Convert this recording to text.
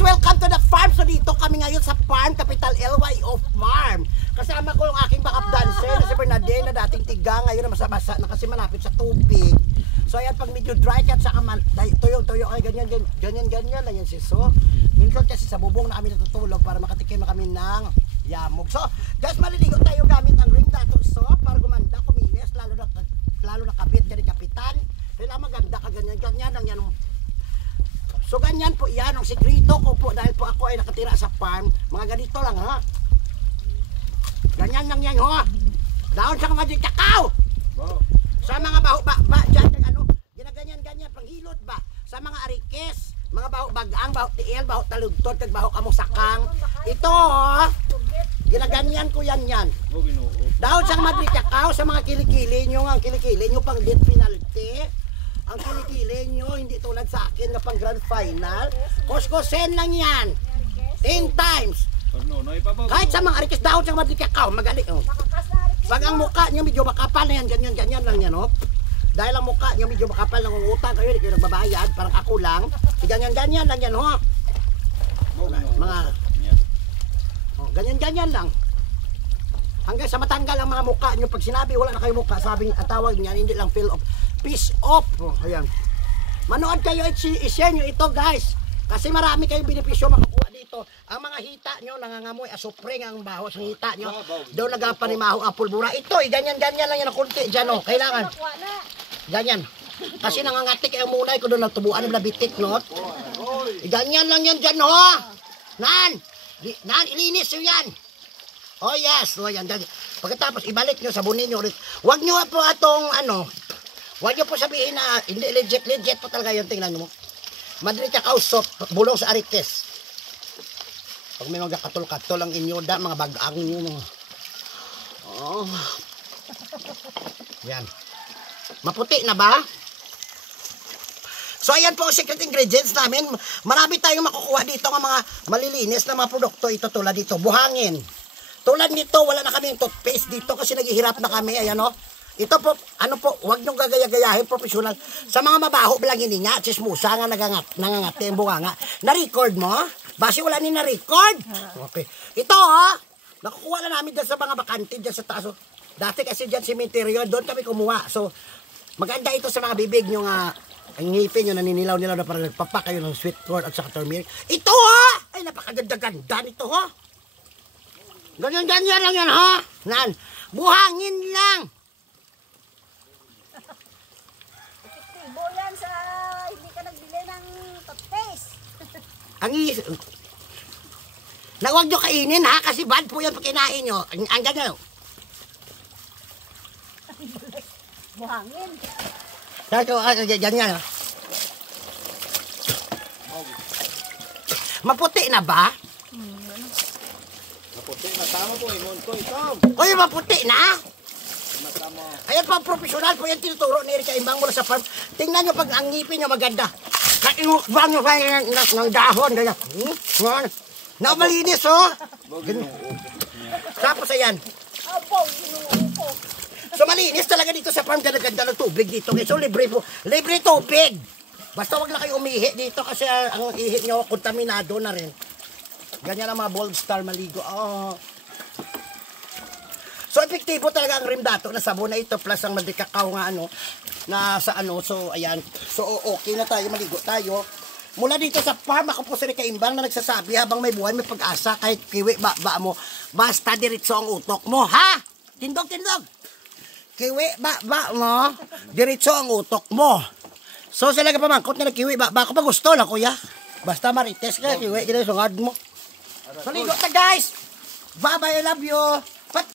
guys, welcome to the farm. So dito kami ngayon sa farm, capital LYO Farm. Kasama ko yung aking backup dancer na si Bernadette na dating tiga, ngayon na masabasa na kasi malapit sa tubig. So ayan, pag medyo dry at saka tuyo-tuyo ay ganyan lang yan si So. Minsan kasi sa bubong na kami natutulog para makatikim kami ng yamog. So guys, maliligo tayo gamit ang rim dato So para gumanda, kuminis, lalo na kabit ka ni kapitan. Kailangan maganda ka ganyan lang yan. So ganyan po yan, ang sikreto ko po dahil po ako ay nakatira sa farm. Mga ganito lang ha. Ganyan lang yan ho. Daon sa mga kakao. Sa mga baho dyan, ano, ginaganyan-ganyan, panghilot ba? Sa mga arikes, mga baho bagang, baho tiil, baho talugtod, kag baho kamusakang. Ito ho, ginaganyan ko yan. Daon sa mga kakao, sa mga kilikili nyo, ang kilikili nyo pang death penalty. Ang kilikili nyo, hindi tulad sa akin na pang grand final. Kuskusin lang yan. 10 times. Kahit sa mga arikis daon sa mga kakao, magaling. Oh. Pag ang mukha nyo medyo makapal na yan, ganyan lang yan. Oh. Dahil ang mukha nyo medyo makapal, nangungutang kayo, hindi kayo nagbabayad, parang ako lang. Ganyan lang yan. Oh. Mga, ganyan lang. Hanggang sa matanggal ang mga mukha nyo, pag sinabi wala na kayo mukha, sabing tawag niyan, hindi lang fill of. Peace off. Oh, ayan. Manood kayo at i-share nyo ito guys. Kasi marami kayong benepisyo makukuha dito. Ang mga hita nyo nangangamoy asupring ang baho sa hita nyo. Doon nagapanimaho ang pulbura. Ito ganyan lang yan na kunti dyan oh. Kailangan. Ganyan. Kasi nangangatik ang munay ko doon natubuan ng labitik no. Ganyan lang yan dyan oh. Nan, ilinis nyo yan. Oh yes. Oh, yan. Pagkatapos ibalik nyo, sabunin nyo ulit. Huwag nyo po atong ano. Huwag nyo po sabihin na hindi legit po talaga yun. Tingnan nyo mo. Madrid ka kausop, bulong sa arites. Pag may mga katol-katol ang inyo, mga bagang nyo. Oh. Yan. Maputi na ba? So ayan po ang secret ingredients namin. Marami tayong makukuha dito ng mga malilinis na mga produkto. Ito tulad dito, buhangin. Tulad nito, wala na kaming toothpaste dito kasi naghihirap na kami. Ayan o. Ito po, ano po, huwag niyong gagaya-gayahin, professional. Sa mga mabaho, bilang hininga, chismusa nga, nangangati ang bunganga. Na-record mo? Basi wala ni na-record? Okay. Ito, ha? Nakukuha na namin dyan sa mga bakante, dyan sa taas. Dati kasi dyan cemetery, doon kami kumuha. So, maganda ito sa mga bibig nyo nga, ang ngipin nyo, naninilaw-nilaw na parang nagpapak kayo ng sweet corn at saka turmeric. Ito, ha? Ay, napakaganda-ganda nito, ha? Ganyan-ganyan lang yan, ha? Nan, buhangin lang. Yan sa hindi ka nagbili ng toothpaste. Na huwag nyo kainin ha, kasi bad po yan pag kinain nyo. Ang ganyan. Buhangin. Ganyan. Maputi na ba? Maputi na, tama po, imon ko ito. Uy, maputi na? Ayan po, professional po yan tinuturo ni Erika Imbang mula sa farm. Tingnan nyo pag ang ngipin nyo maganda. Kainukbang nyo kayo ng dahon. Na malinis oh. Tapos ayan. So malinis talaga dito sa farm. Ganda ng tubig dito. So libre po. Libre tubig. Basta wag na kayo umihi dito kasi ang ihi nyo kontaminado na rin. Ganyan ang mga Bold Star maligo. Oh. So epektibo talaga ang rim dato na sabon na ito plus ang madikakaw nga ano na sa ano. So ayan. So okay na tayo, maligo tayo. Mula dito sa farm, ako po si Erika Imbang na nagsasabi habang may buhay may pag-asa kahit kiwi ba mo basta diretso ang utok mo ha. Tindog. Kiwi ba mo diretso ang utok mo. So sila ka pamangkot na kiwi ba ako pa gusto na kuya. Basta marites ka kiwi gina sungad mo. So ligo ta guys. Bye bye, I love you.